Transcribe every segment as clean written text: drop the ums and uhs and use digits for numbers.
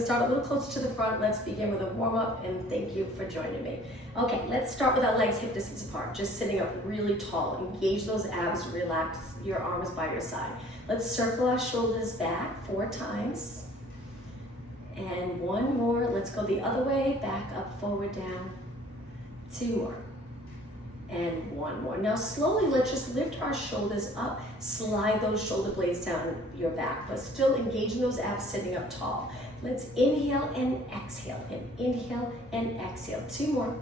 gonna start a little closer to the front. Let's begin with a warm up, and thank you for joining me. Okay, let's start with our legs hip distance apart, just sitting up really tall. Engage those abs, relax your arms by your side. Let's circle our shoulders back 4 times. And 1 more, let's go the other way, back up, forward, down. 2 more. And 1 more. Now slowly, let's just lift our shoulders up, slide those shoulder blades down your back, but still engaging those abs sitting up tall. Let's inhale and exhale, and inhale and exhale. 2 more.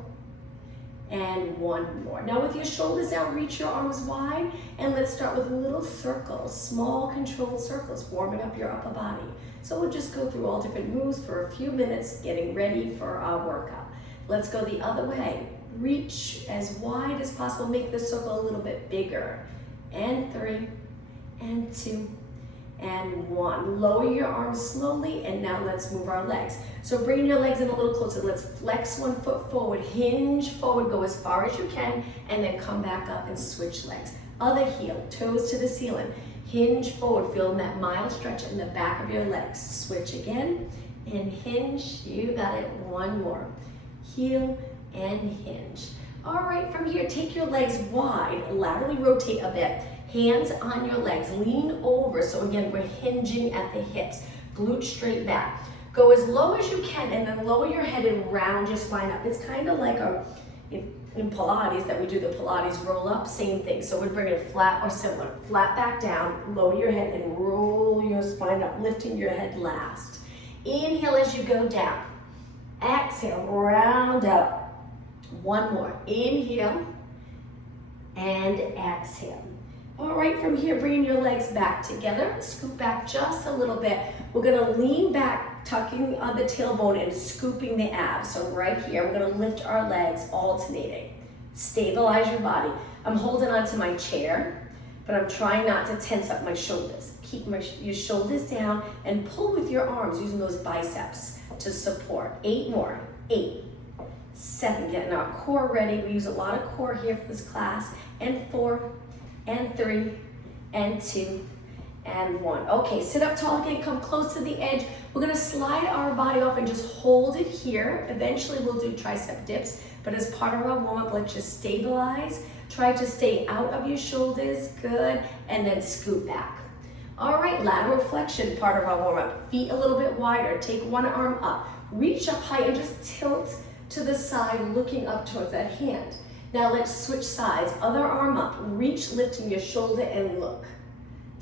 And 1 more. Now with your shoulders down, reach your arms wide, and let's start with little circles, small controlled circles, warming up your upper body. So we'll just go through all different moves for a few minutes, getting ready for our workout. Let's go the other way. Reach as wide as possible, make the circle a little bit bigger. And 3, and 2, and 1. Lower your arms slowly, and now let's move our legs. So bring your legs in a little closer. Let's flex 1 foot forward, hinge forward, go as far as you can, and then come back up and switch legs. Other heel, toes to the ceiling. Hinge forward, feel that mild stretch in the back of your legs. Switch again, and hinge, you got it. 1 more. Heel and hinge. All right, from here, take your legs wide, laterally rotate a bit. Hands on your legs, lean over. So again, we're hinging at the hips, glutes straight back. Go as low as you can, and then lower your head and round your spine up. It's kind of like in Pilates that we do the Pilates roll up, same thing. So we're bringing it flat or similar. Flat back down, lower your head and roll your spine up, lifting your head last. Inhale as you go down. Exhale, round up. 1 more. Inhale and exhale. All right, from here, bringing your legs back together. Scoop back just a little bit. We're gonna lean back, tucking the tailbone and scooping the abs. So right here, we're gonna lift our legs, alternating. Stabilize your body. I'm holding onto my chair, but I'm trying not to tense up my shoulders. Keep your shoulders down and pull with your arms, using those biceps to support. 8 more. 8, 7, getting our core ready. We use a lot of core here for this class. And 4, and 3, and 2, and 1. Okay, sit up tall again, come close to the edge. We're gonna slide our body off and just hold it here. Eventually we'll do tricep dips, but as part of our warm-up, let's just stabilize. Try to stay out of your shoulders, good, and then scoot back. All right, lateral flexion, part of our warm-up. Feet a little bit wider, take 1 arm up. Reach up high and just tilt to the side, looking up towards that hand. Now let's switch sides. Other arm up, reach, lifting your shoulder and look.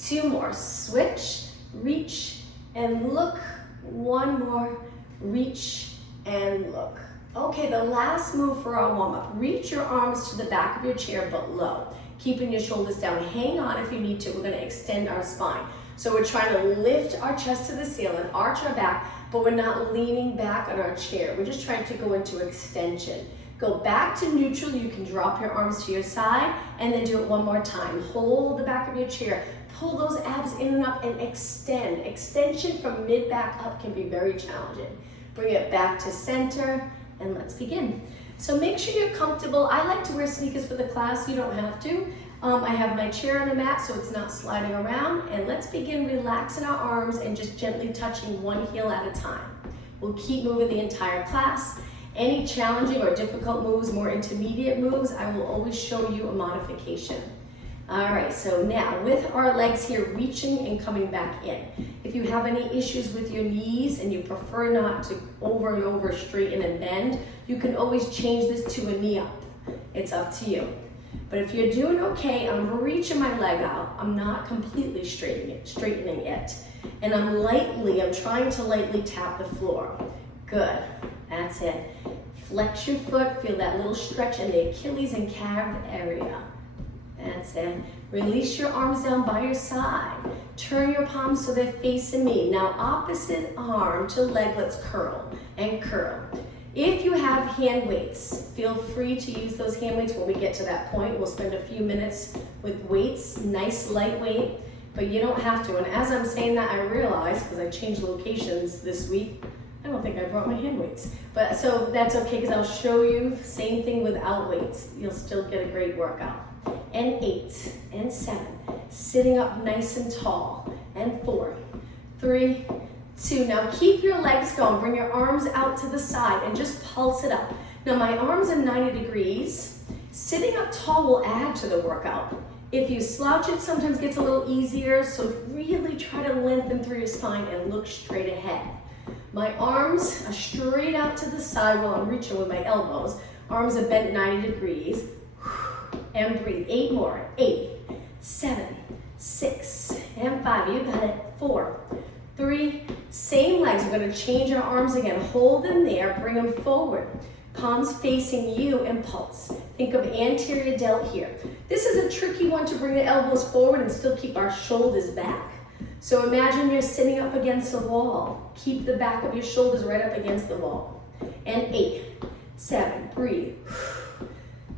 2 more, switch, reach and look. 1 more, reach and look. Okay, the last move for our warm up. Reach your arms to the back of your chair, but low. Keeping your shoulders down. Hang on if you need to. We're gonna extend our spine. So we're trying to lift our chest to the ceiling, arch our back, but we're not leaning back on our chair. We're just trying to go into extension. Go back to neutral. You can drop your arms to your side and then do it 1 more time. Hold the back of your chair. Pull those abs in and up and extend. Extension from mid back up can be very challenging. Bring it back to center and let's begin. So make sure you're comfortable. I like to wear sneakers for the class. You don't have to. I have my chair on the mat so it's not sliding around. And let's begin relaxing our arms and just gently touching 1 heel at a time. We'll keep moving the entire class. Any challenging or difficult moves, more intermediate moves, I will always show you a modification. All right, so now with our legs here, reaching and coming back in. If you have any issues with your knees and you prefer not to over and over straighten and bend, you can always change this to a knee up. It's up to you. But if you're doing okay, I'm reaching my leg out. I'm not completely straightening it. And I'm trying to lightly tap the floor. Good, that's it. Flex your foot, feel that little stretch in the Achilles and calf area. That's it. Release your arms down by your side. Turn your palms so they're facing me. Now opposite arm to leg, let's curl and curl. If you have hand weights, feel free to use those hand weights when we get to that point. We'll spend a few minutes with weights, nice lightweight, but you don't have to. And as I'm saying that, I realize, because I changed locations this week, I don't think I brought my hand weights. But so that's okay, because I'll show you, same thing without weights. You'll still get a great workout. And 8, and 7, sitting up nice and tall. And 4, 3, 2. Now keep your legs going. Bring your arms out to the side and just pulse it up. Now my arms are 90 degrees. Sitting up tall will add to the workout. If you slouch, it sometimes gets a little easier, so really try to lengthen through your spine and look straight ahead. My arms are straight out to the side while I'm reaching with my elbows. Arms are bent 90 degrees. And breathe. 8 more. 8, 7, 6, and 5. You got it. 4, 3. Same legs. We're going to change our arms again. Hold them there. Bring them forward. Palms facing you and pulse. Think of anterior delt here. This is a tricky one to bring the elbows forward and still keep our shoulders back. So imagine you're sitting up against the wall. Keep the back of your shoulders right up against the wall. And 8, 7, breathe.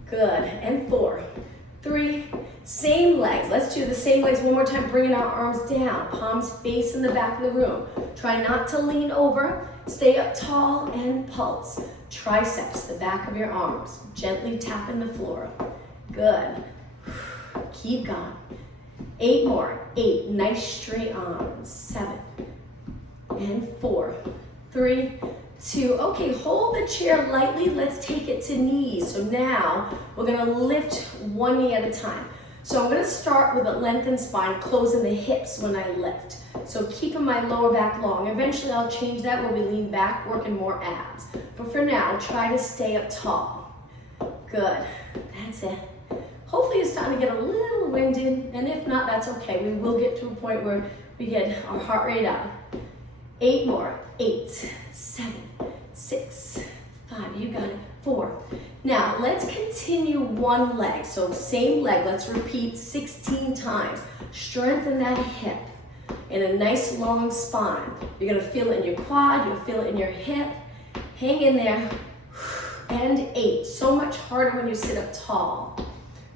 Good. And 4, 3, same legs. Let's do the same legs one more time, bringing our arms down. Palms facing the back of the room. Try not to lean over. Stay up tall and pulse. Triceps, the back of your arms. Gently tapping the floor. Good. Keep going. 8 more. 8, nice straight arms. 7, and 4, 3, 2. Okay, hold the chair lightly. Let's take it to knees. So now we're gonna lift one knee at a time. So I'm gonna start with a lengthened spine, closing the hips when I lift. So keeping my lower back long. Eventually I'll change that when we lean back, working more abs. But for now, try to stay up tall. Good, that's it. Hopefully it's starting to get a little winded, and if not, that's okay. We will get to a point where we get our heart rate up. 8 more. 8, 7, 6, 5. You got it. 4. Now let's continue one leg. So same leg. Let's repeat 16 times. Strengthen that hip in a nice long spine. You're gonna feel it in your quad. You'll feel it in your hip. Hang in there. And 8. So much harder when you sit up tall.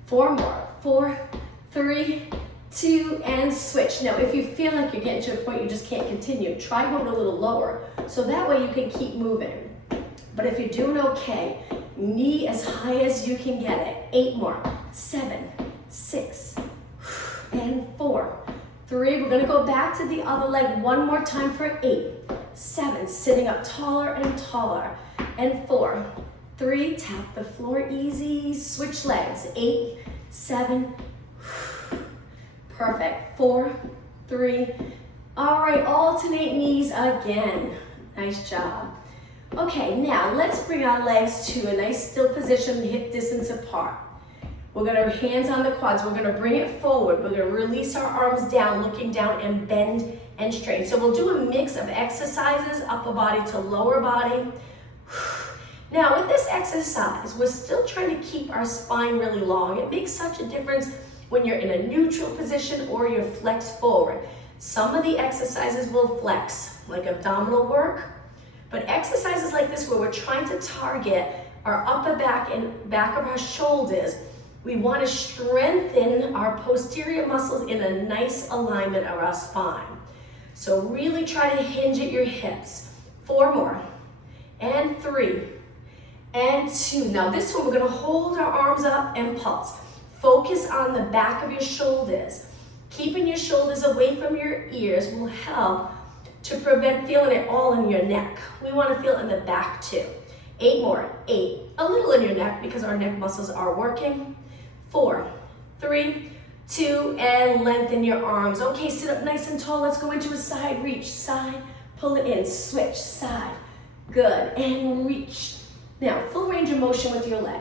4 more. 4, 3, 2, and switch. Now, if you feel like you're getting to a point you just can't continue, try going a little lower, so that way you can keep moving. But if you're doing okay, knee as high as you can get it. 8 more. 7, 6, and 4, 3. We're gonna go back to the other leg one more time for 8, 7, sitting up taller and taller, and 4, 3, tap the floor easy, switch legs. 8, 7, perfect. 4, 3. All right, alternate knees again. Nice job. Okay, now let's bring our legs to a nice still position, hip distance apart. We're gonna hands on the quads. We're gonna bring it forward. We're gonna release our arms down, looking down, and bend and straighten. So we'll do a mix of exercises, upper body to lower body. Now with this exercise, we're still trying to keep our spine really long. It makes such a difference when you're in a neutral position or you're flexed forward. Some of the exercises will flex, like abdominal work, but exercises like this where we're trying to target our upper back and back of our shoulders, we want to strengthen our posterior muscles in a nice alignment of our spine. So really try to hinge at your hips. 4 more, and 3, and 2. Now this one, we're gonna hold our arms up and pulse. Focus on the back of your shoulders. Keeping your shoulders away from your ears will help to prevent feeling it all in your neck. We wanna feel it in the back too. 8 more. 8, a little in your neck because our neck muscles are working. 4, 3, 2, and lengthen your arms. Okay, sit up nice and tall. Let's go into a side reach. Side, pull it in, switch, side. Good, and reach. Now, full range of motion with your leg.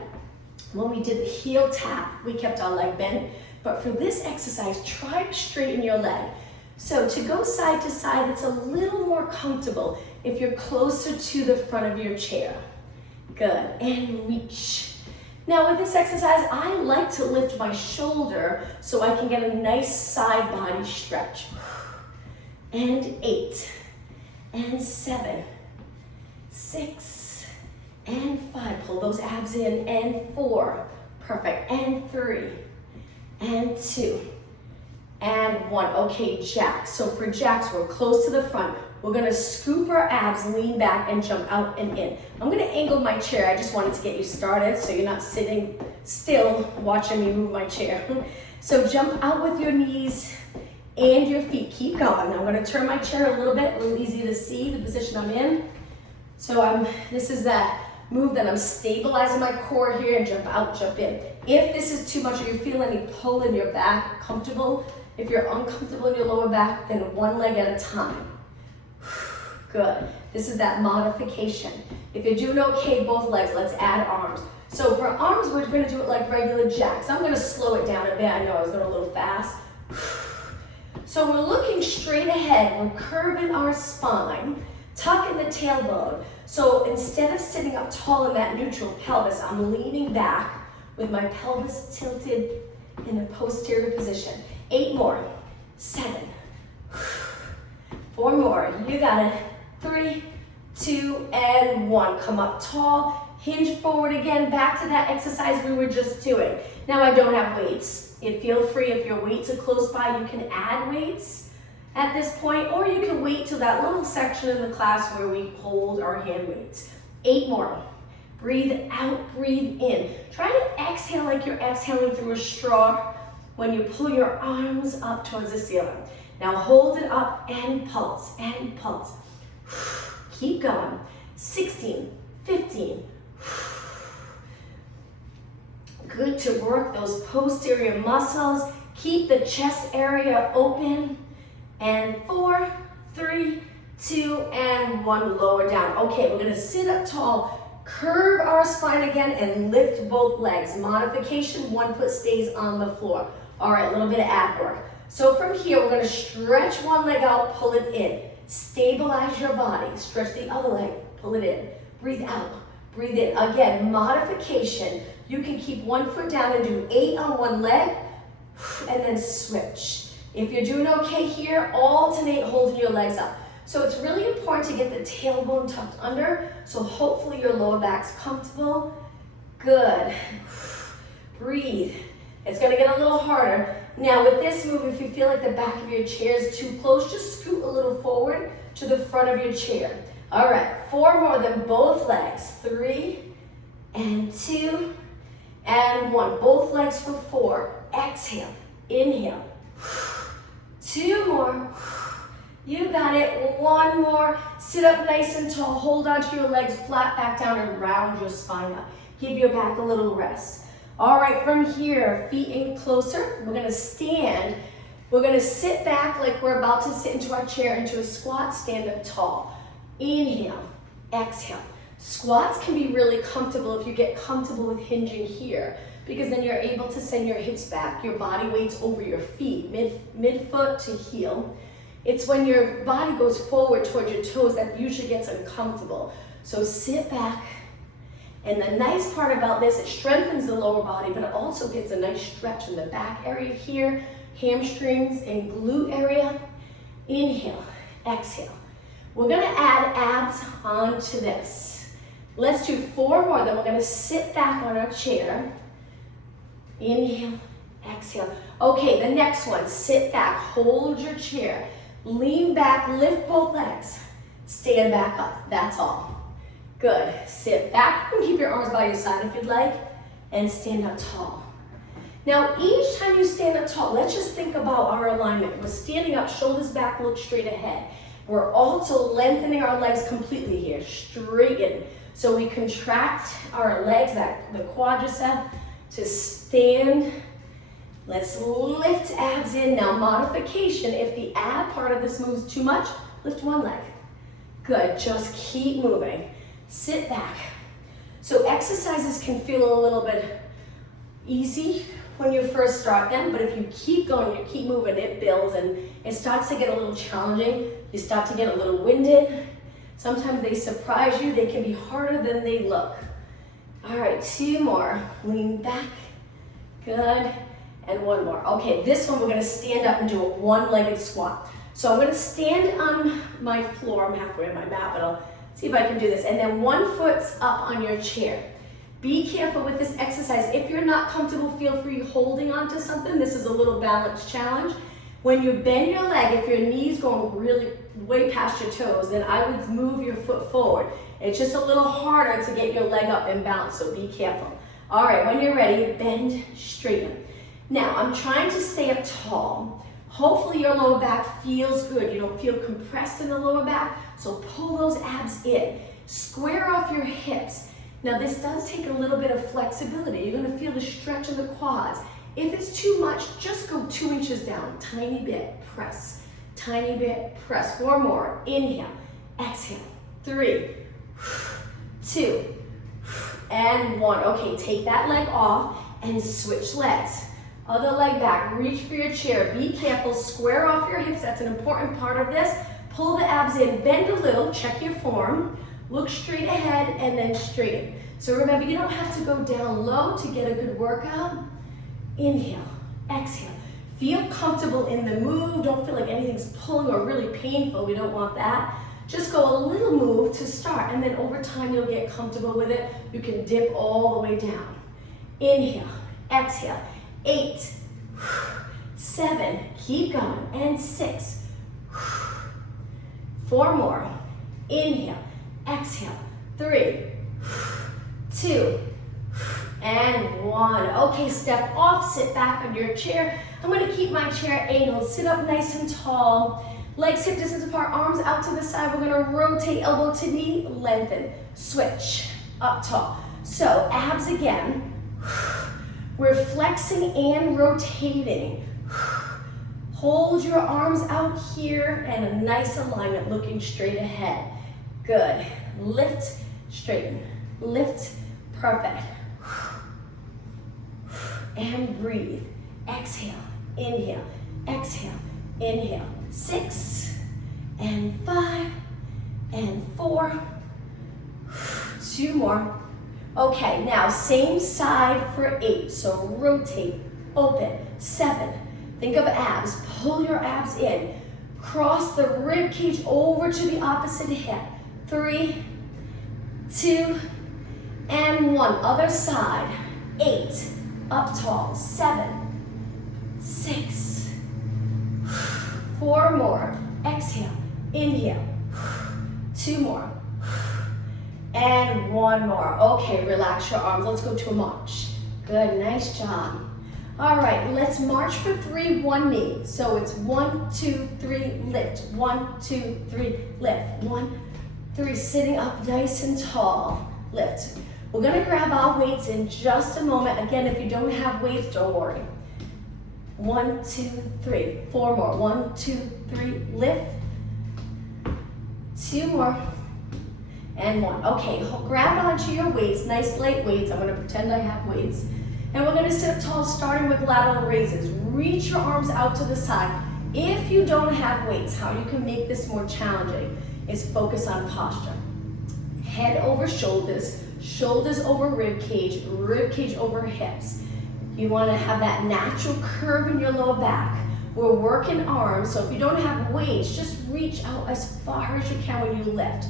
When we did the heel tap, we kept our leg bent. But for this exercise, try to straighten your leg. So to go side to side, it's a little more comfortable if you're closer to the front of your chair. Good, and reach. Now with this exercise, I like to lift my shoulder so I can get a nice side body stretch. And 8, and 7, 6, and 5. Pull those abs in, and 4. Perfect, and 3, and 2, and 1. Okay, jacks. So for jacks, we're close to the front. We're gonna scoop our abs, lean back, and jump out and in. I'm gonna angle my chair. I just wanted to get you started so you're not sitting still watching me move my chair. So jump out with your knees and your feet. Keep going. Now I'm gonna turn my chair a little bit, a little easy to see the position I'm in. So this is that move that I'm stabilizing my core here and jump out, jump in. If this is too much or you feel any pull in your back, comfortable. If you're uncomfortable in your lower back, then one leg at a time. Good. This is that modification. If you're doing okay, both legs, let's add arms. So for arms, we're gonna do it like regular jacks. I'm gonna slow it down a bit. I know I was going a little fast. So we're looking straight ahead. We're curving our spine, tucking the tailbone. So instead of sitting up tall in that neutral pelvis, I'm leaning back with my pelvis tilted in the posterior position. 8 more, 7, 4 more, you got it. 3, 2, and 1. Come up tall, hinge forward again, back to that exercise we were just doing. Now I don't have weights. Feel free, if your weights are close by, you can add weights at this point, or you can wait till that little section in the class where we hold our hand weights. 8 more. Breathe out, breathe in. Try to exhale like you're exhaling through a straw when you pull your arms up towards the ceiling. Now hold it up and pulse, and pulse. Keep going. 16, 15. Good to work those posterior muscles. Keep the chest area open. And 4, 3, 2, and 1. Lower down. Okay, we're gonna sit up tall. Curve our spine again and lift both legs. Modification, 1 foot stays on the floor. All right, a little bit of ab work. So from here, we're gonna stretch one leg out, pull it in. Stabilize your body. Stretch the other leg, pull it in. Breathe out, breathe in. Again, modification. You can keep 1 foot down and do 8 on one leg, and then switch. If you're doing okay here, alternate holding your legs up. So it's really important to get the tailbone tucked under, so hopefully your lower back's comfortable. Good. Breathe. It's gonna get a little harder. Now with this move, if you feel like the back of your chair is too close, just scoot a little forward to the front of your chair. All right, 4 more than both legs. 3, and 2, and 1. Both legs for 4. Exhale, inhale. 2 more. You got it. 1 more. Sit up nice and tall. Hold onto your legs flat back down and round your spine up. Give your back a little rest. All right, from here, feet in closer. We're gonna stand. We're gonna sit back like we're about to sit into our chair, into a squat, stand up tall. Inhale, exhale. Squats can be really comfortable if you get comfortable with hinging here, because then you're able to send your hips back, your body weight's over your feet, mid-foot to heel. It's when your body goes forward towards your toes that usually gets uncomfortable. So sit back. And the nice part about this, it strengthens the lower body, but it also gets a nice stretch in the back area here, hamstrings and glute area. Inhale, exhale. We're gonna add abs onto this. Let's do 4 more, then we're gonna sit back on our chair. Inhale, exhale. Okay, the next one, sit back, hold your chair. Lean back, lift both legs. Stand back up, that's all. Good, sit back and keep your arms by your side if you'd like, and stand up tall. Now, each time you stand up tall, let's just think about our alignment. We're standing up, shoulders back, look straight ahead. We're also lengthening our legs completely here, straighten. So we contract our legs, the quadricep, to stand. Let's lift abs in. Now, modification, if the ab part of this moves too much, lift one leg. Good, just keep moving. Sit back. So exercises can feel a little bit easy when you first start them, but if you keep going, you keep moving, it builds and it starts to get a little challenging. You start to get a little winded. Sometimes they surprise you. They can be harder than they look. All right, 2 more. Lean back. Good. And 1 more. Okay, this one we're gonna stand up and do a one-legged squat. So I'm gonna stand on my floor. I'm halfway on my mat, but I'll see if I can do this. And then 1 foot's up on your chair. Be careful with this exercise. If you're not comfortable, feel free holding onto something. This is a little balance challenge. When you bend your leg, if your knee's going really way past your toes, then I would move your foot forward. It's just a little harder to get your leg up and bounce, so be careful. All right, when you're ready, bend, straighten. Now, I'm trying to stay up tall. Hopefully your lower back feels good. You don't feel compressed in the lower back, so pull those abs in. Square off your hips. Now this does take a little bit of flexibility. You're gonna feel the stretch in the quads. If it's too much, just go 2 inches down, tiny bit, press. Tiny bit, press. 4 more, inhale, exhale, 3, 2, and 1. Okay, take that leg off and switch legs. Other leg back, reach for your chair. Be careful, square off your hips. That's an important part of this. Pull the abs in, bend a little, check your form. Look straight ahead and then straighten. So remember, you don't have to go down low to get a good workout. Inhale, exhale. Feel comfortable in the move. Don't feel like anything's pulling or really painful. We don't want that. Just go a little move to start, and then over time you'll get comfortable with it. You can dip all the way down. Inhale, exhale. 8, 7, keep going, and 6. 4 more. Inhale, exhale. 3, 2, and 1. Okay, step off, sit back on your chair. I'm gonna keep my chair angled. Sit up nice and tall. Legs hip distance apart, arms out to the side. We're gonna rotate elbow to knee, lengthen. Switch, up tall. So abs again. We're flexing and rotating. Hold your arms out here and a nice alignment, looking straight ahead. Good. Lift, straighten. Lift, perfect. And breathe. Exhale, inhale, exhale, inhale. 6, and 5, and 4. 2 more. Okay, now same side for 8. So rotate, open. 7. Think of abs. Pull your abs in. Cross the rib cage over to the opposite hip. 3, 2, and 1. Other side. 8. Up tall. 7, 6. 4 more. Exhale. Inhale. 2 more. And 1 more. Okay, relax your arms. Let's go to a march. Good, nice job. All right, let's march for 3, 1 knee. So it's 1, 2, 3, lift. 1, 2, 3, lift. 1, 3, sitting up nice and tall. Lift. We're gonna grab our weights in just a moment. Again, if you don't have weights, don't worry. 1, 2, 3, 4 more. 1, 2, 3, lift. 2 more. And 1. Okay, grab onto your weights, nice light weights. I'm gonna pretend I have weights. And we're gonna sit up tall, starting with lateral raises. Reach your arms out to the side. If you don't have weights, how you can make this more challenging is focus on posture. Head over shoulders, shoulders over rib cage over hips. You wanna have that natural curve in your lower back. We're working arms, so if you don't have weights, just reach out as far as you can when you lift.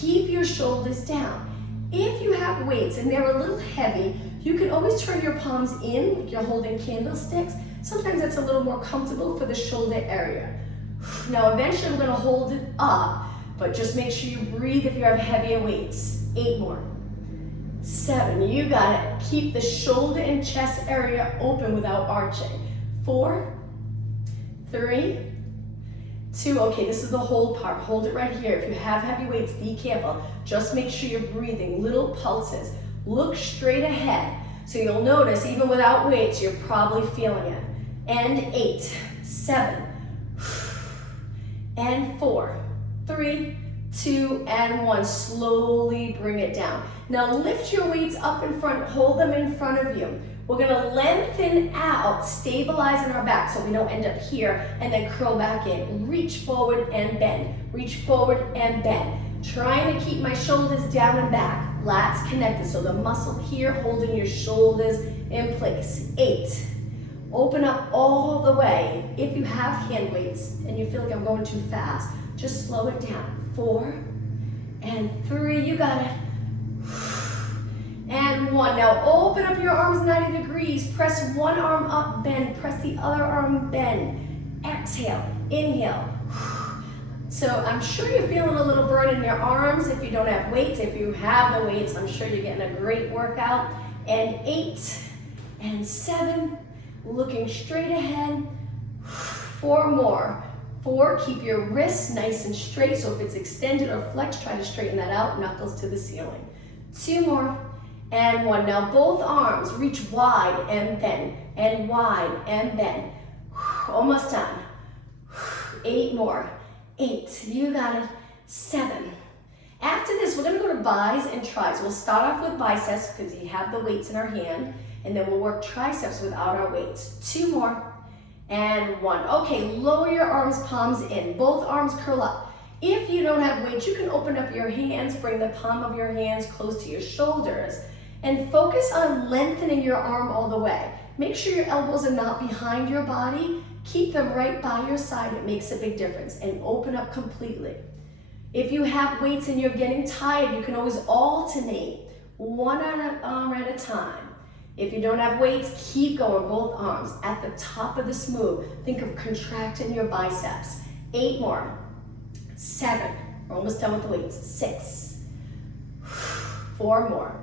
Keep your shoulders down. If you have weights and they're a little heavy, you can always turn your palms in like you're holding candlesticks. Sometimes that's a little more comfortable for the shoulder area. Now eventually I'm gonna hold it up, but just make sure you breathe if you have heavier weights. 8 more. 7, you got it. Keep the shoulder and chest area open without arching. 4, 3, 2, okay, this is the hold part. Hold it right here. If you have heavy weights, be careful. Just make sure you're breathing, little pulses. Look straight ahead. So you'll notice, even without weights, you're probably feeling it. And 8, 7, and 4, 3, 2, and 1. Slowly bring it down. Now lift your weights up in front, hold them in front of you. We're gonna lengthen out, stabilize in our back so we don't end up here, and then curl back in. Reach forward and bend. Reach forward and bend. Trying to keep my shoulders down and back. Lats connected, so the muscle here holding your shoulders in place. 8. Open up all the way. If you have hand weights and you feel like I'm going too fast, just slow it down. 4 and 3, you got it. And 1. Now open up your arms 90 degrees. Press one arm up, bend. Press the other arm, bend. Exhale, inhale. So I'm sure you're feeling a little burn in your arms if you don't have weights. If you have the weights, I'm sure you're getting a great workout. And 8 and 7, looking straight ahead. 4 more. 4, keep your wrists nice and straight. So if it's extended or flexed, try to straighten that out, knuckles to the ceiling. 2 more, and 1. Now both arms reach wide and bend, and wide and bend. Almost done. 8 more. 8, you got it. 7. After this, we're gonna go to bis and tris. We'll start off with biceps because we have the weights in our hand, and then we'll work triceps without our weights. 2 more, and 1. Okay, lower your arms, palms in. Both arms curl up. If you don't have weights, you can open up your hands, bring the palm of your hands close to your shoulders, and focus on lengthening your arm all the way. Make sure your elbows are not behind your body. Keep them right by your side. It makes a big difference. And open up completely. If you have weights and you're getting tired, you can always alternate one arm at a time. If you don't have weights, keep going, both arms. At the top of this move, think of contracting your biceps. 8 more. 7. We're almost done with the weights. 6. 4 more.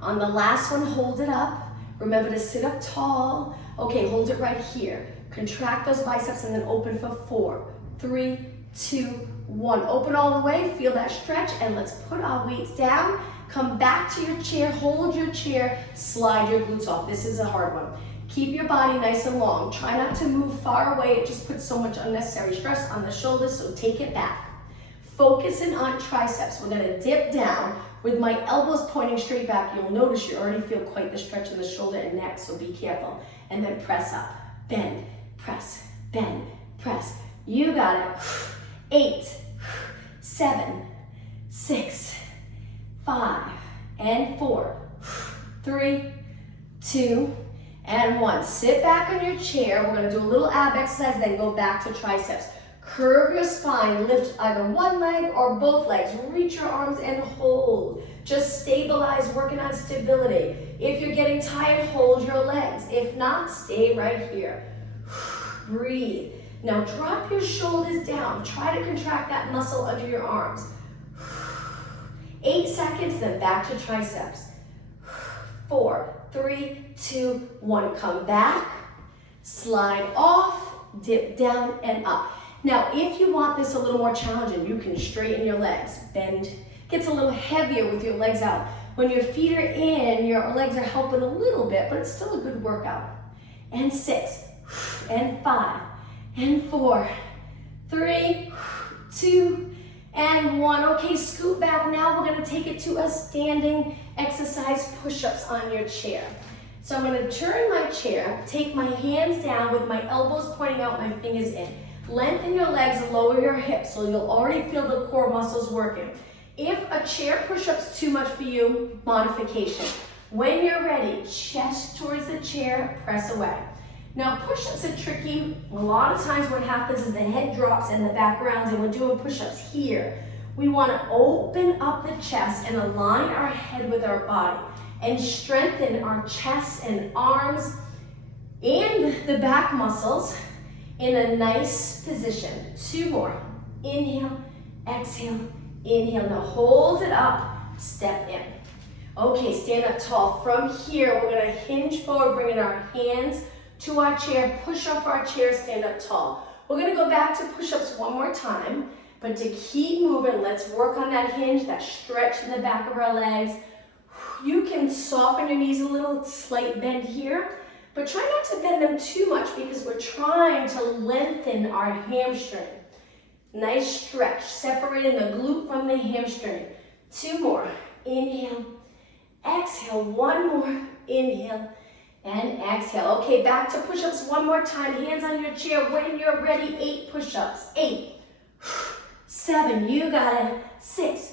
On the last one, hold it up. Remember to sit up tall. Okay, hold it right here. Contract those biceps and then open for 4, 3, 2, 1. Open all the way, feel that stretch, and let's put our weights down. Come back to your chair, hold your chair, slide your glutes off. This is a hard one. Keep your body nice and long. Try not to move far away. It just puts so much unnecessary stress on the shoulders, so take it back. Focusing on triceps. We're gonna dip down with my elbows pointing straight back. You'll notice you already feel quite the stretch in the shoulder and neck, so be careful. And then press up, bend, press, bend, press. You got it. 8, 7, 6, 5, and 4, 3, 2, and 1. Sit back on your chair. We're gonna do a little ab exercise, then go back to triceps. Curve your spine, lift either one leg or both legs. Reach your arms and hold. Just stabilize, working on stability. If you're getting tired, hold your legs. If not, stay right here. Breathe. Now drop your shoulders down. Try to contract that muscle under your arms. 8 seconds, then back to triceps. 4, 3, 2, 1. Come back, slide off, dip down and up. Now, if you want this a little more challenging, you can straighten your legs. Bend, gets a little heavier with your legs out. When your feet are in, your legs are helping a little bit, but it's still a good workout. And 6, and 5, and 4, 3, 2, and 1. Okay, scoot back. Now we're gonna take it to a standing exercise, push-ups on your chair. So I'm gonna turn my chair, take my hands down with my elbows pointing out, my fingers in. Lengthen your legs, lower your hips, so you'll already feel the core muscles working. If a chair push-up's too much for you, modification. When you're ready, chest towards the chair, press away. Now push-ups are tricky. A lot of times what happens is the head drops and the back rounds, and we're doing push-ups here. We wanna open up the chest and align our head with our body and strengthen our chest and arms and the back muscles in a nice position. 2 more. Inhale, exhale, inhale. Now hold it up, step in. Okay, stand up tall. From here, we're gonna hinge forward, bringing our hands to our chair, push up our chair, stand up tall. We're gonna go back to push-ups one more time, but to keep moving, let's work on that hinge, that stretch in the back of our legs. You can soften your knees a little, slight bend here, but try not to bend them too much because we're trying to lengthen our hamstring. Nice stretch, separating the glute from the hamstring. 2 more. Inhale, exhale. 1 more. Inhale and exhale. Okay, back to push-ups one more time. Hands on your chair when you're ready. 8 push-ups. 8, 7, you got it. 6,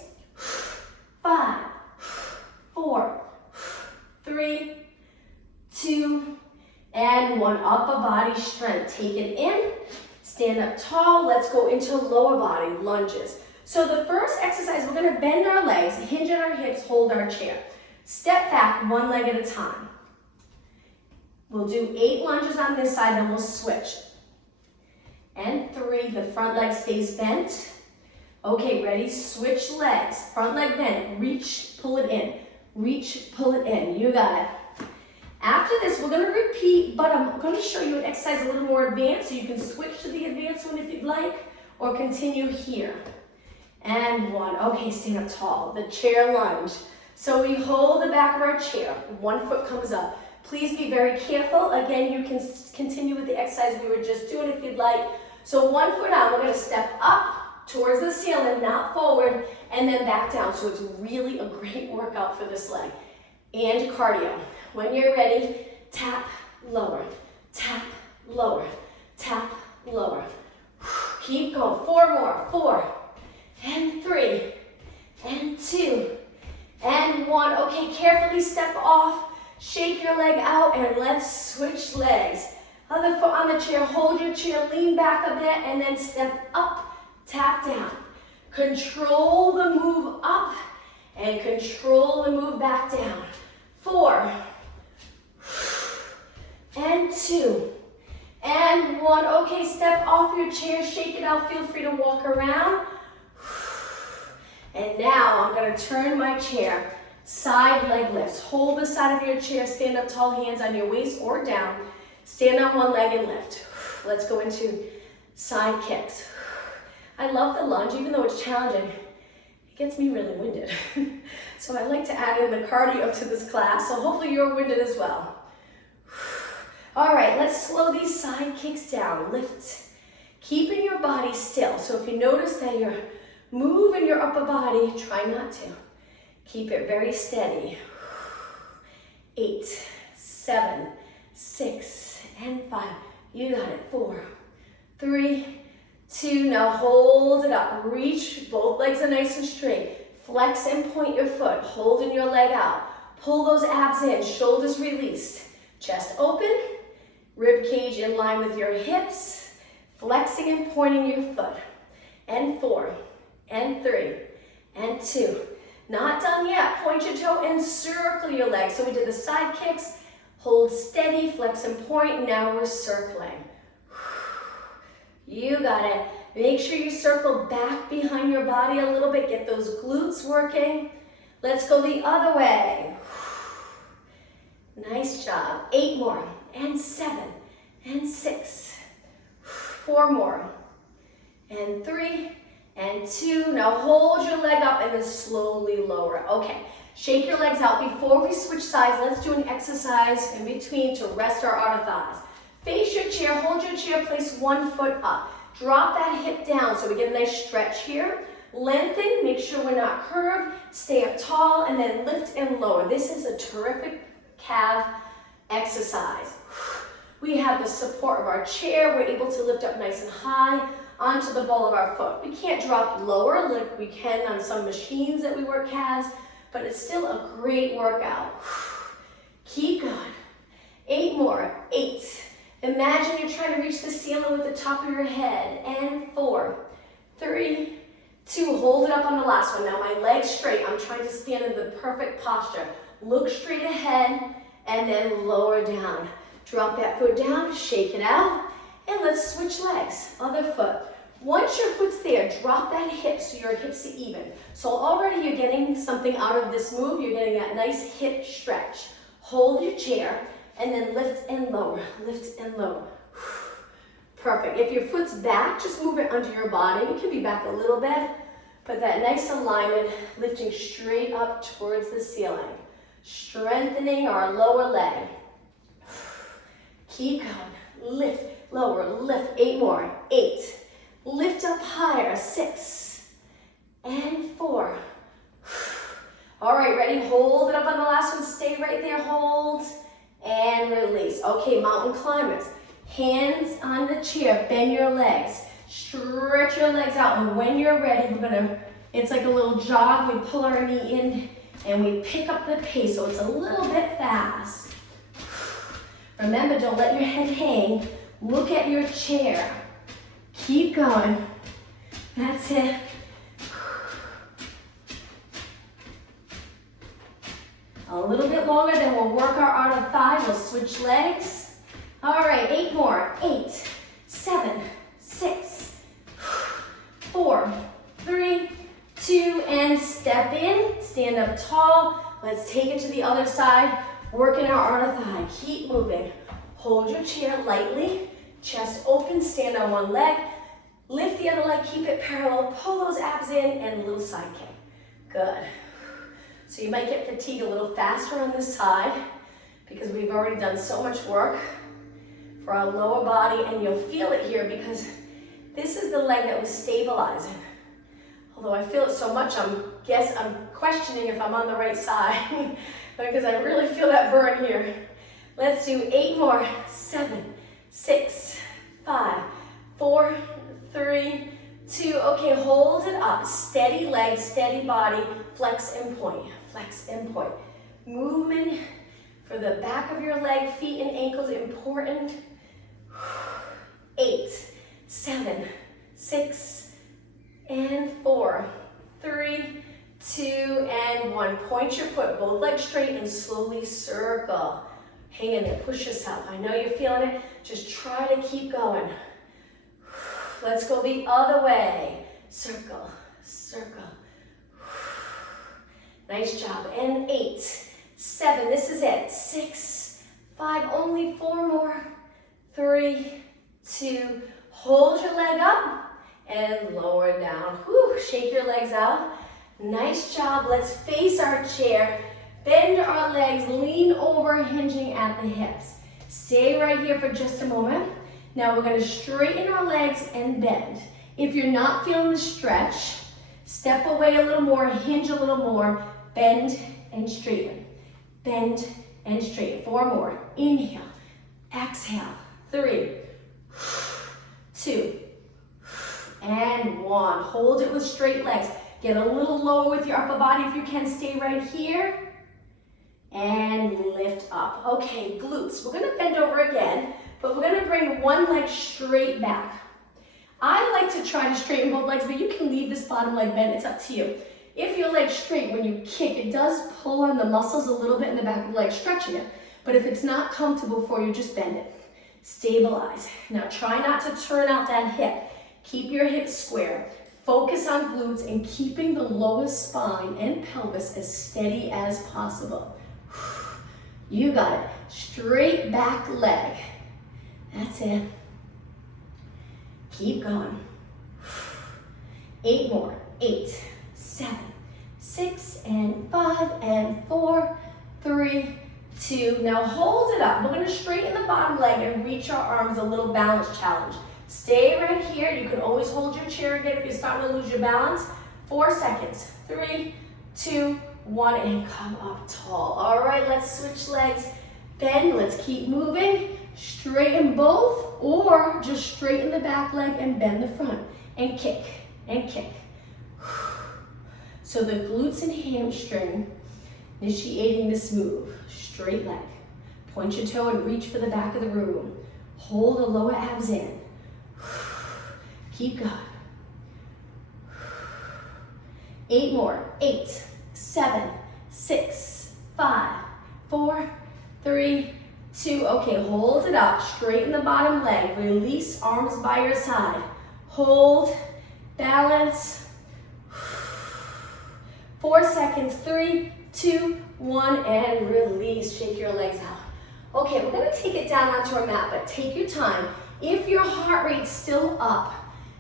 5, 4, 3, 2, and 1. Upper body strength. Take it in. Stand up tall. Let's go into lower body lunges. So the first exercise, we're going to bend our legs, hinge at our hips, hold our chair. Step back one leg at a time. We'll do 8 lunges on this side, then we'll switch. And 3, the front leg stays bent. Okay, ready? Switch legs. Front leg bent. Reach, pull it in. Reach, pull it in. You got it. After this, we're gonna repeat, but I'm gonna show you an exercise a little more advanced, so you can switch to the advanced one if you'd like, or continue here. And one. Okay, stand up tall. The chair lunge. So we hold the back of our chair. One foot comes up. Please be very careful. Again, you can continue with the exercise we were just doing if you'd like. So 1 foot out, we're gonna step up towards the ceiling, not forward, and then back down. So it's really a great workout for this leg. And cardio. When you're ready, tap, lower, tap, lower, tap, lower. Keep going. 4 more. 4, and 3, and 2, and 1. Okay, carefully step off, shake your leg out, and let's switch legs. Other foot on the chair, hold your chair, lean back a bit, and then step up, tap down. Control the move up, and control the move back down. 4, and 2, and 1. Okay, step off your chair, shake it out, feel free to walk around. And now I'm gonna turn my chair, side leg lifts. Hold the side of your chair, stand up tall, hands on your waist or down. Stand on one leg and lift. Let's go into side kicks. I love the lunge, even though it's challenging. It gets me really winded. So I like to add in the cardio to this class, so hopefully you're winded as well. All right, let's slow these side kicks down. Lift. Keeping your body still. So if you notice that you're moving your upper body, try not to. Keep it very steady. 8, 7, 6, and 5. You got it. 4, 3, 2. Now hold it up. Reach. Both legs are nice and straight. Flex and point your foot. Holding your leg out. Pull those abs in. Shoulders released. Chest open. Rib cage in line with your hips. Flexing and pointing your foot. And 4, and 3, and 2. Not done yet. Point your toe and circle your legs. So we did the side kicks. Hold steady, flex and point. Now we're circling. You got it. Make sure you circle back behind your body a little bit. Get those glutes working. Let's go the other way. Nice job. 8 more. And 7, and 6. 4 more. And 3, and 2. Now hold your leg up and then slowly lower. Okay, shake your legs out. Before we switch sides, let's do an exercise in between to rest our outer thighs. Face your chair, hold your chair, place 1 foot up. Drop that hip down so we get a nice stretch here. Lengthen, make sure we're not curved. Stay up tall and then lift and lower. This is a terrific calf exercise. We have the support of our chair. We're able to lift up nice and high onto the ball of our foot. We can't drop lower like we can on some machines that we work calves, but it's still a great workout. Keep going. 8 more. 8. Imagine you're trying to reach the ceiling with the top of your head. And 4, 3, 2. Hold it up on the last one. Now my legs straight. I'm trying to stand in the perfect posture. Look straight ahead and then lower down. Drop that foot down, shake it out. And let's switch legs, other foot. Once your foot's there, drop that hip so your hips are even. So already you're getting something out of this move. You're getting that nice hip stretch. Hold your chair and then lift and lower, lift and lower. Perfect. If your foot's back, just move it under your body. It can be back a little bit, but that nice alignment, lifting straight up towards the ceiling. Strengthening our lower leg. Keep going. Lift. Lower, lift. 8 more. 8. Lift up higher. 6. And 4. All right, ready? Hold it up on the last one. Stay right there. Hold. And release. Okay, mountain climbers. Hands on the chair. Bend your legs. Stretch your legs out. And when you're ready, it's like a little jog. We pull our knee in and we pick up the pace. So it's a little bit fast. Remember, don't let your head hang. Look at your chair. Keep going. That's it. A little bit longer, then we'll work our outer thigh. We'll switch legs. All right, 8 more. 8, 7, 6, 4, 3, 2, and step in. Stand up tall. Let's take it to the other side. Working our arm thigh. Keep moving. Hold your chair lightly. Chest open. Stand on one leg. Lift the other leg. Keep it parallel. Pull those abs in and a little side kick. Good. So you might get fatigued a little faster on this side because we've already done so much work for our lower body, and you'll feel it here because this is the leg that was stabilizing. Although I feel it so much, I'm questioning if I'm on the right side because I really feel that burn here. Let's do 8 more. 7, 6, 5, 4, 3, 2. Okay, hold it up. Steady leg, steady body. Flex and point. Flex and point. Movement for the back of your leg, feet and ankles important. 8, 7, 6, and 4, 3, 2, and 1. Point your foot, both legs straight, and slowly circle. Hang in there, push yourself. I know you're feeling it. Just try to keep going. Let's go the other way. Circle, circle. Nice job. And 8, 7, this is it. 6, 5, only 4 more. 3, 2, hold your leg up and lower down. Whew, shake your legs out. Nice job. Let's face our chair. Bend our legs, lean over, hinging at the hips. Stay right here for just a moment. Now we're going to straighten our legs and bend. If you're not feeling the stretch, step away a little more, hinge a little more, bend and straighten. Bend and straighten. 4 more. Inhale, exhale. 3, 2, and 1. Hold it with straight legs. Get a little lower with your upper body if you can. Stay right here. And lift up. Okay, glutes. We're gonna bend over again, but we're gonna bring one leg straight back. I like to try to straighten both legs, but you can leave this bottom leg bent. It's up to you. If your leg's straight, when you kick, it does pull on the muscles a little bit in the back of the leg, stretching it. But if it's not comfortable for you, just bend it. Stabilize. Now try not to turn out that hip. Keep your hips square. Focus on glutes and keeping the lower spine and pelvis as steady as possible. You got it. Straight back leg. That's it. Keep going. 8 more. 8, 7, 6, and 5, and 4, 3, 2. Now hold it up. We're going to straighten the bottom leg and reach our arms, a little balance challenge. Stay right here. You can always hold your chair again if you're starting to lose your balance. 4 seconds. 3, 2, 1, and come up tall. All right, let's switch legs. Bend. Let's keep moving. Straighten both, or just straighten the back leg and bend the front. And kick, and kick. So the glutes and hamstring initiating this move. Straight leg. Point your toe and reach for the back of the room. Hold the lower abs in. Keep going. 8 more. 8, 7, 6, 5, 4, 3, 2. Okay, hold it up. Straighten the bottom leg. Release arms by your side. Hold, balance. 4 seconds. 3, 2, 1, and release. Shake your legs out. Okay, we're gonna take it down onto our mat, but take your time. If your heart rate's still up,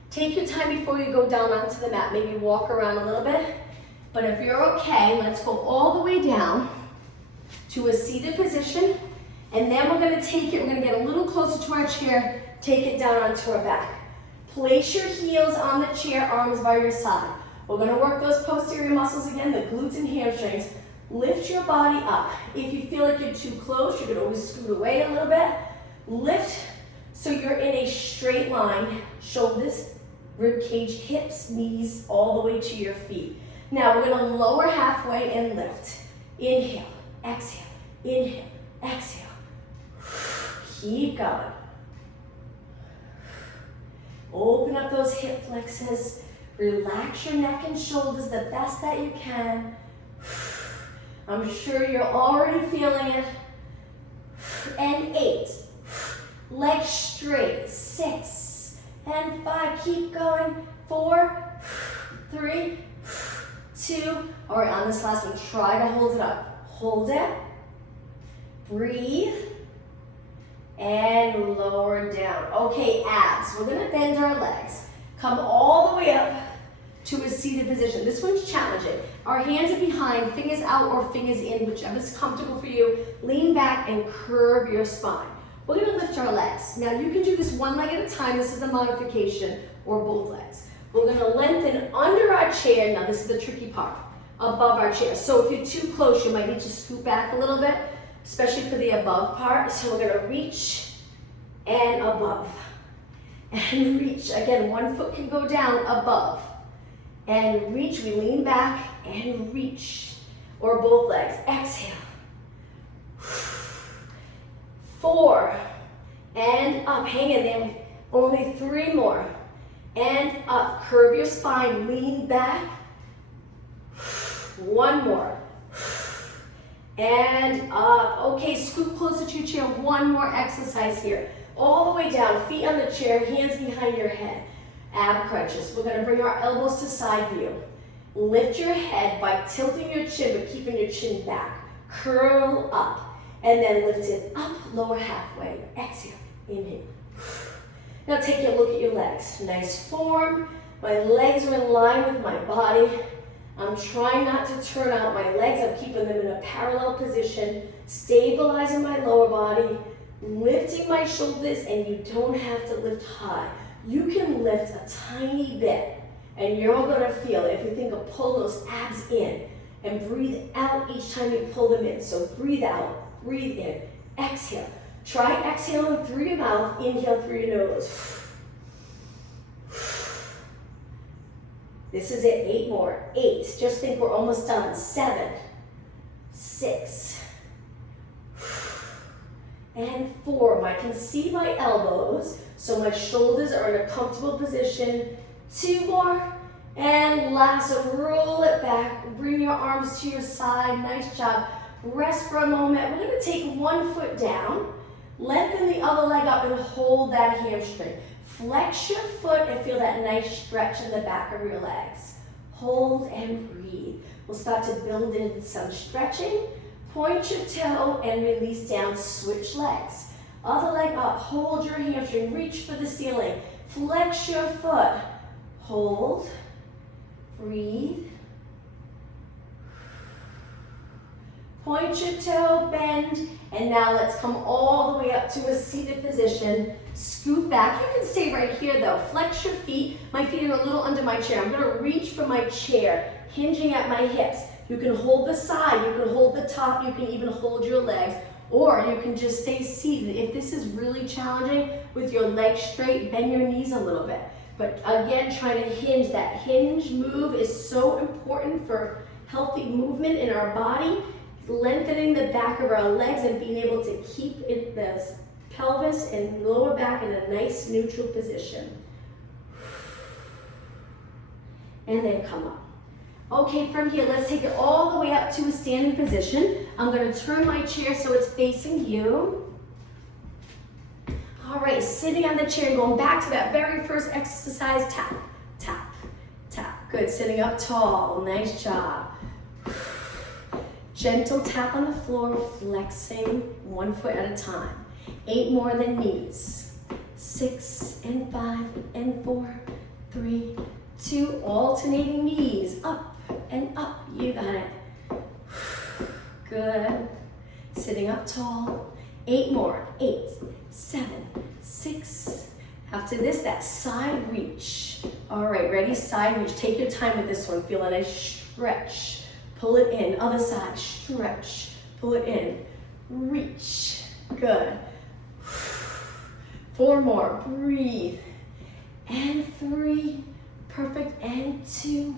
take your time before you go down onto the mat. Maybe walk around a little bit. But if you're okay, let's go all the way down to a seated position. And then we're gonna take it, we're gonna get a little closer to our chair, take it down onto our back. Place your heels on the chair, arms by your side. We're gonna work those posterior muscles again, the glutes and hamstrings. Lift your body up. If you feel like you're too close, you could always scoot away a little bit. Lift so you're in a straight line, shoulders, rib cage, hips, knees, all the way to your feet. Now we're gonna lower halfway and lift. Inhale, exhale, inhale, exhale. Keep going. Open up those hip flexors. Relax your neck and shoulders the best that you can. I'm sure you're already feeling it. And 8. Legs straight. 6 and 5. Keep going. 4, 3, 2. All right, on this last one, try to hold it up. Hold it. Breathe. And lower down. Okay, abs. We're gonna bend our legs. Come all the way up to a seated position. This one's challenging. Our hands are behind, fingers out or fingers in, whichever's comfortable for you. Lean back and curve your spine. We're gonna lift our legs. Now you can do this one leg at a time. This is a modification, or both legs. We're gonna lengthen under our chair. Now this is the tricky part. Above our chair. So if you're too close, you might need to scoot back a little bit, especially for the above part. So we're gonna reach and above. And reach. Again, one foot can go down above. And reach, we lean back and reach. Or both legs. Exhale. 4. And up. Hang in there. Only 3 more. And up. Curve your spine. Lean back. 1 more. And up. Okay, scoot closer to your chair. 1 more exercise here. All the way down. Feet on the chair. Hands behind your head. Ab crunches. We're going to bring our elbows to side view. Lift your head by tilting your chin, but keeping your chin back. Curl up. And then lift it up, lower halfway. Exhale. Inhale. Now take a look at your legs. Nice form. My legs are in line with my body. I'm trying not to turn out my legs. I'm keeping them in a parallel position. Stabilizing my lower body. Lifting my shoulders, and you don't have to lift high. You can lift a tiny bit, and you're going to feel it. If you think of pull those abs in, and breathe out each time you pull them in. So breathe out, breathe in, exhale. Try exhaling through your mouth, inhale through your nose. This is it, 8 more. 8, just think we're almost done. 7, 6, and 4. I can see my elbows, so my shoulders are in a comfortable position. 2 more, and last one, roll it back. Bring your arms to your side, nice job. Rest for a moment. We're gonna take 1 foot down, lengthen the other leg up and hold that hamstring. Flex your foot and feel that nice stretch in the back of your legs. Hold and breathe. We'll start to build in some stretching. Point your toe and release down, switch legs. Other leg up, hold your hamstring, reach for the ceiling. Flex your foot, hold, breathe. Point your toe, bend, and now let's come all the way up to a seated position. Scoot back. You can stay right here though. Flex your feet. My feet are a little under my chair. I'm gonna reach for my chair, hinging at my hips. You can hold the side, you can hold the top, you can even hold your legs, or you can just stay seated. If this is really challenging, with your legs straight, bend your knees a little bit. But again, trying to hinge. That hinge move is so important for healthy movement in our body. Lengthening the back of our legs and being able to keep the pelvis and lower back in a nice neutral position. And then come up. Okay, from here, let's take it all the way up to a standing position. I'm going to turn my chair so it's facing you. All right, sitting on the chair, going back to that very first exercise. Tap, tap, tap. Good, sitting up tall. Nice job. Gentle tap on the floor, flexing 1 foot at a time. 8 more than knees. 6 and 5 and 4, 3, 2, alternating knees, up and up. You got it. Good. Sitting up tall. 8 more. 8, 7, 6. After this, that side reach. All right, ready? Side reach. Take your time with this one. Feel a nice stretch. Pull it in. Other side. Stretch. Pull it in. Reach. Good. 4 more. Breathe. And 3. Perfect. And 2.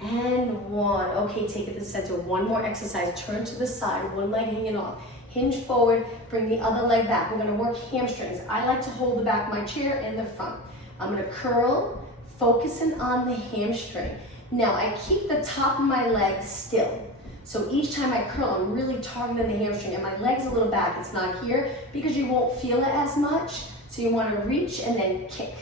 And 1. Okay, take it to the center. 1 more exercise. Turn to the side. 1 leg hanging off. Hinge forward. Bring the other leg back. We're going to work hamstrings. I like to hold the back of my chair in the front. I'm going to curl, focusing on the hamstring. Now, I keep the top of my leg still. So each time I curl, I'm really targeting the hamstring. And my leg's a little back. It's not here because you won't feel it as much. So you want to reach and then kick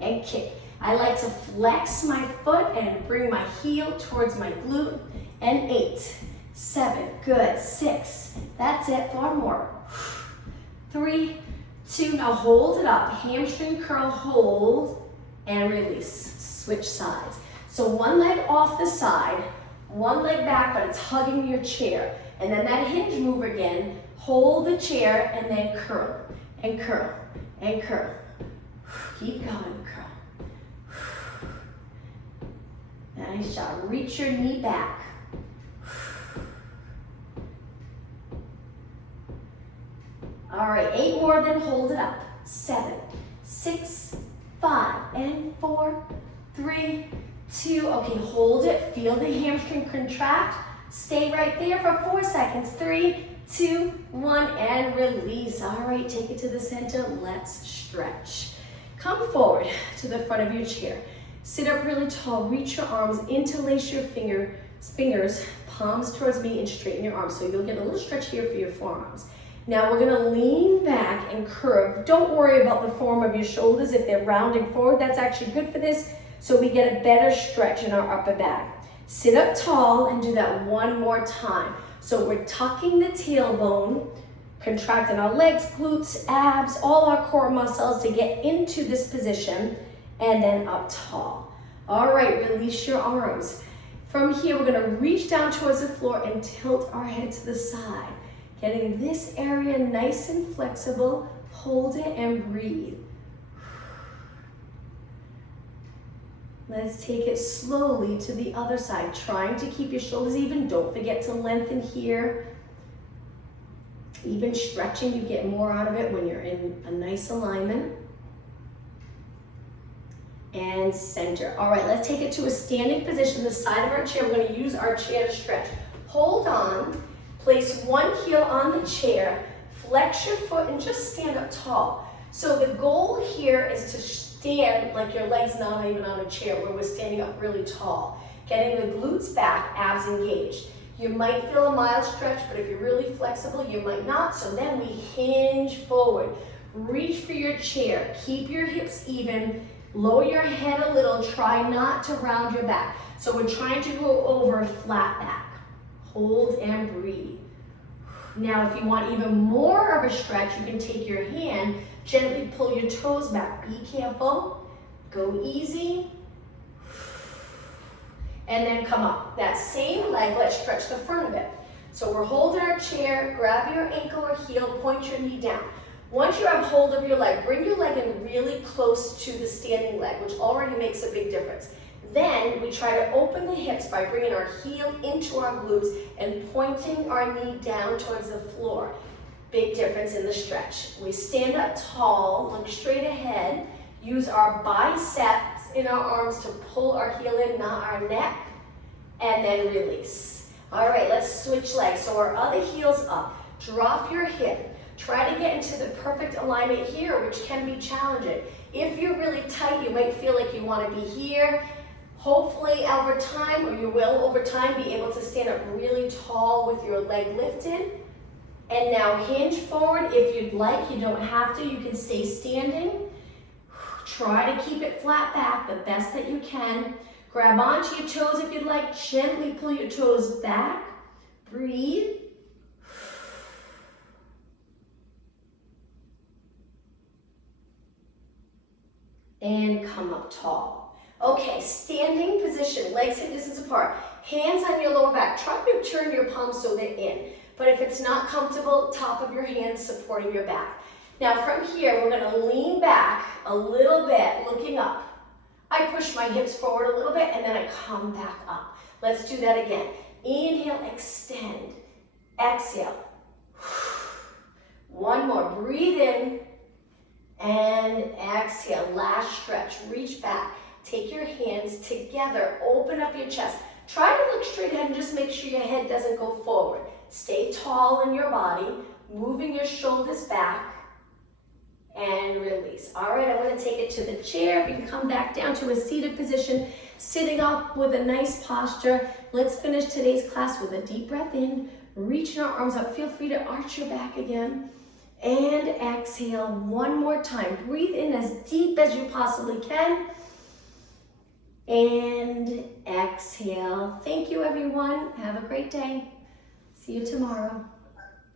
and kick. I like to flex my foot and bring my heel towards my glute. And 8, 7, good, 6, that's it, 4 more, 3, 2, now hold it up, hamstring curl, hold, and release, switch sides. So one leg off the side, one leg back, but it's hugging your chair. And then that hinge move again, hold the chair and then curl, and curl, and curl. Keep going, curl. Nice job, reach your knee back. All right, 8 more, then hold it up. 7, 6, 5, and 4, 3, 2, okay, hold it, feel the hamstring contract. Stay right there for 4 seconds. 3, 2, 1, and release. All right, take it to the center, let's stretch. Come forward to the front of your chair. Sit up really tall, reach your arms, interlace your fingers, palms towards me, and straighten your arms. So you'll get a little stretch here for your forearms. Now we're gonna lean back and curve. Don't worry about the form of your shoulders. If they're rounding forward, that's actually good for this, so we get a better stretch in our upper back. Sit up tall and do that one more time. So we're tucking the tailbone, contracting our legs, glutes, abs, all our core muscles to get into this position, and then up tall. All right, release your arms. From here, we're gonna reach down towards the floor and tilt our head to the side. Getting this area nice and flexible, hold it and breathe. Let's take it slowly to the other side, trying to keep your shoulders even. Don't forget to lengthen here. Even stretching, you get more out of it when you're in a nice alignment. And center. All right, let's take it to a standing position, the side of our chair. We're gonna use our chair to stretch. Hold on. Place one heel on the chair, flex your foot, and just stand up tall. So the goal here is to stand like your legs not even on a chair, where we're standing up really tall. Getting the glutes back, abs engaged. You might feel a mild stretch, but if you're really flexible, you might not. So then we hinge forward. Reach for your chair. Keep your hips even. Lower your head a little. Try not to round your back. So we're trying to go over flat back. Hold and breathe. Now, if you want even more of a stretch, you can take your hand, gently pull your toes back. Be careful. Go easy. And then come up. That same leg, let's stretch the front of it. So we're holding our chair, grab your ankle or heel, point your knee down. Once you have hold of your leg, bring your leg in really close to the standing leg, which already makes a big difference. Then we try to open the hips by bringing our heel into our glutes and pointing our knee down towards the floor. Big difference in the stretch. We stand up tall, look straight ahead, use our biceps in our arms to pull our heel in, not our neck, and then release. All right, let's switch legs. So our other heel's up. Drop your hip. Try to get into the perfect alignment here, which can be challenging. If you're really tight, you might feel like you want to be here. Hopefully over time, or you will over time, be able to stand up really tall with your leg lifted. And now hinge forward if you'd like. You don't have to. You can stay standing. Try to keep it flat back the best that you can. Grab onto your toes if you'd like. Gently pull your toes back. Breathe. And come up tall. Okay, standing position, legs hip distance apart, hands on your lower back. Try to turn your palms so they're in. But if it's not comfortable, top of your hands supporting your back. Now from here, we're gonna lean back a little bit, looking up. I push my hips forward a little bit and then I come back up. Let's do that again. Inhale, extend. Exhale. One more, breathe in. And exhale, last stretch, reach back. Take your hands together, open up your chest. Try to look straight ahead and just make sure your head doesn't go forward. Stay tall in your body, moving your shoulders back, and release. All right, I'm gonna take it to the chair. You can come back down to a seated position, sitting up with a nice posture. Let's finish today's class with a deep breath in, reaching our arms up. Feel free to arch your back again. And exhale one more time. Breathe in as deep as you possibly can. And exhale. Thank you, everyone. Have a great day. See you tomorrow.